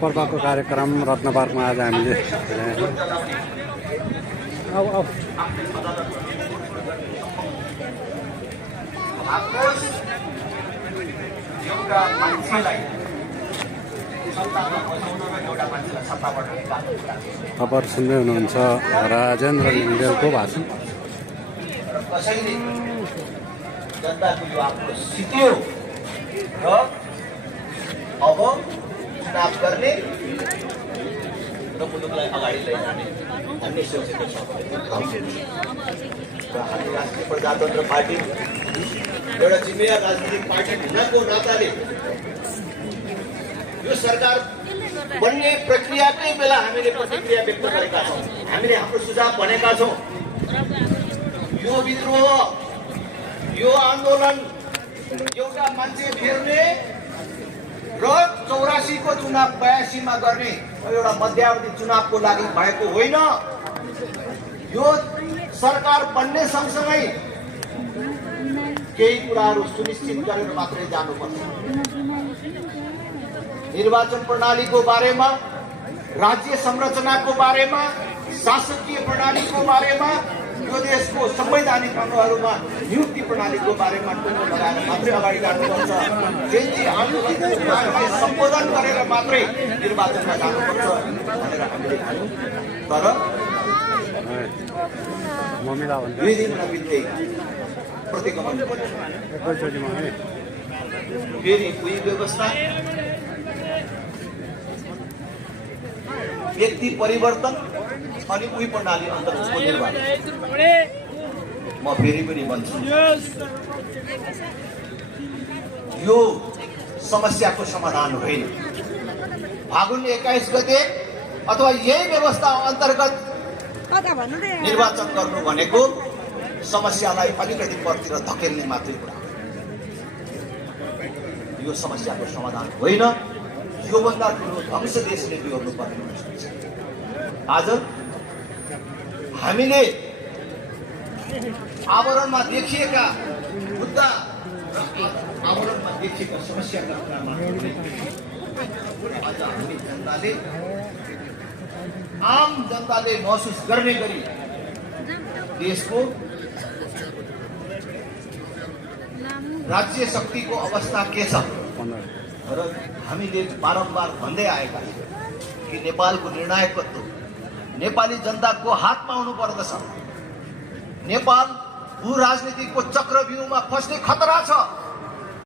पर्वको कार्यक्रम रत्न पार्कमा आज हामीले खबर सुन्दै हुनुहुन्छ राजेन्द्र लिङ्गदेलको भाषण। कसैले जनताको यो आक्रोश सिद्धियो र अब चुनाव गर्ने र मुलुकलाई अगाडि लैजाने भन्ने सोचेको छ। र हामी राष्ट्रिय प्रजातन्त्र पार्टी एउटा जिम्मेवार राजनीतिक पार्टी हुनको नाताले यो सरकार बन्ने प्रक्रियाकै बेला हामीले प्रतिक्रिया व्यक्त गरेका छौँ। हामीले हाम्रो सुझाव भनेका छौँ। यो विद्रोह, यो आन्दोलन एउटा मान्छे फेर्ने र 84 को चुनाव 82 मा गर्ने एउटा मध्यावधि चुनावको लागि भएको होइन। यो सरकार बन्ने सँगसँगै केही कुराहरू सुनिश्चित गरेर मात्रै जानुपर्छ। निर्वाचन प्रणालीको बारेमा, राज्य संरचनाको बारेमा, शासकीय प्रणालीको बारेमा, यो देशको संवैधानिक अङ्गहरूमा नियुक्ति प्रणालीको बारेमा टुङ्गो लगाएर मात्रै अगाडि जानुपर्छ। जनजी आन्दोलनको मागलाई सम्बोधन गरेर मात्रै निर्वाचनमा जानुपर्छ भनेर हामीले भन्यौँ। तर 2 दिन नबित्दै प्रतिगमन फेरि उही व्यवस्था, व्यक्ति परिवर्तन अनि उही प्रणाली अन्तर्गतको निर्वाचन। म फेरि पनि भन्छु, यो समस्याको समाधान होइन। फागुन 21 गते अथवा यही व्यवस्था अन्तर्गत निर्वाचन गर्नु भनेको समस्यालाई अलिकति परतिर धकेल्ने मात्रै कुरा हो। यो समस्याको समाधान होइन। योभन्दा ठुलो ध्वंस देशले बिहोर्नु पर्ने हुन्छ। आज हामीले आवरणमा देखिएका मुद्दा र आवरणमा देखिएका समस्याका कुरामा आज हामी जनताले, आम जनताले महसुस गर्ने गरी देशको राज्य शक्तिको अवस्था के छ र हामीले बारम्बार भन्दै आएका छौँ कि नेपालको निर्णायकत्व नेपाली जनताको हातमा हुनुपर्दछ। नेपाल भू राजनीतिको चक्रव्यूहमा फस्ने खतरा छ।